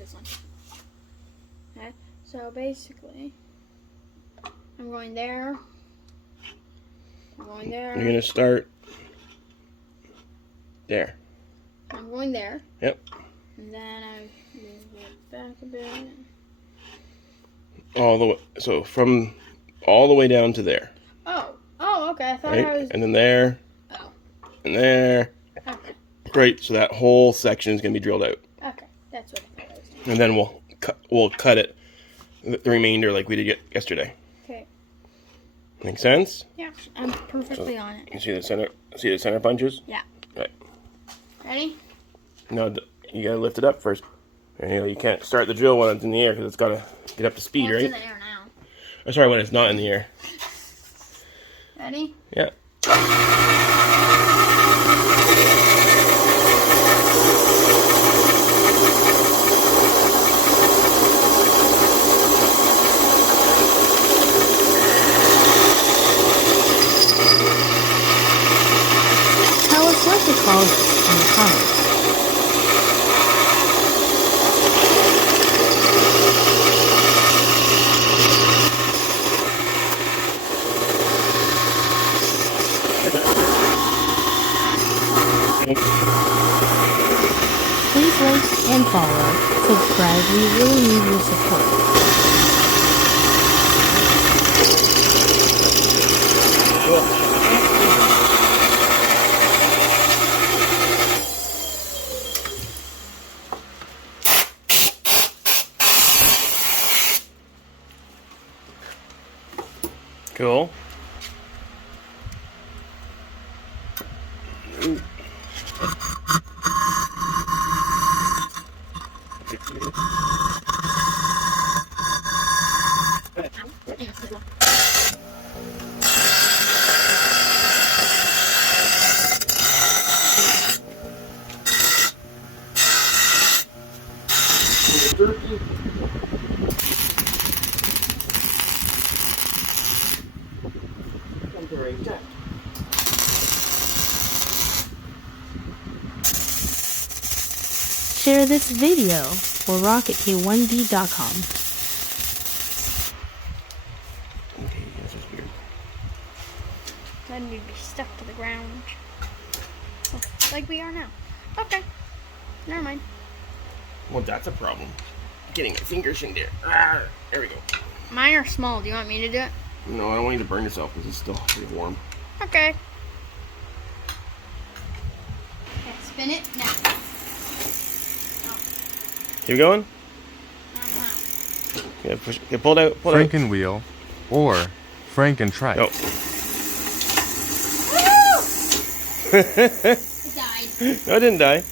this one. Okay, so basically, I'm going there. I'm going there. You're gonna start there. I'm going there. Yep. And then I move it back a bit. All the way. So from all the way down to there. Oh. Oh, okay. I thought Right? I was. And then there. Oh. And there. Okay. Great. So that whole section is gonna be drilled out. Okay. That's what I thought I was doing. And then we'll cut it, the remainder like we did yesterday. Okay. Make sense? Yeah. I'm perfectly on it. You see the center? See the center punches? Yeah. Right. Ready? No, you gotta lift it up first. And, you can't start the drill when it's in the air because it's gotta get up to speed, Well, right? it's in the air now. Oh, sorry, when it's not in the air. Ready? Yeah. Tell us what to call this in the comments. Please like and follow, subscribe, we really need your support. Cool. Share this video or rocketkk1d.com. Okay, this is weird. Then we'd be stuck to the ground. Oh, like we are now. Okay. Never mind. Well, that's a problem. Getting my fingers in there. Ah, there we go. Mine are small. Do you want me to do it? No, I don't want you to burn yourself because it's still pretty warm. Okay. Okay, spin it now. Keep going. No. Yeah, push. Yeah, pull it out. Pull it out. Franken Wheel or Franken Trike. No. Woo! It died. No, it didn't die.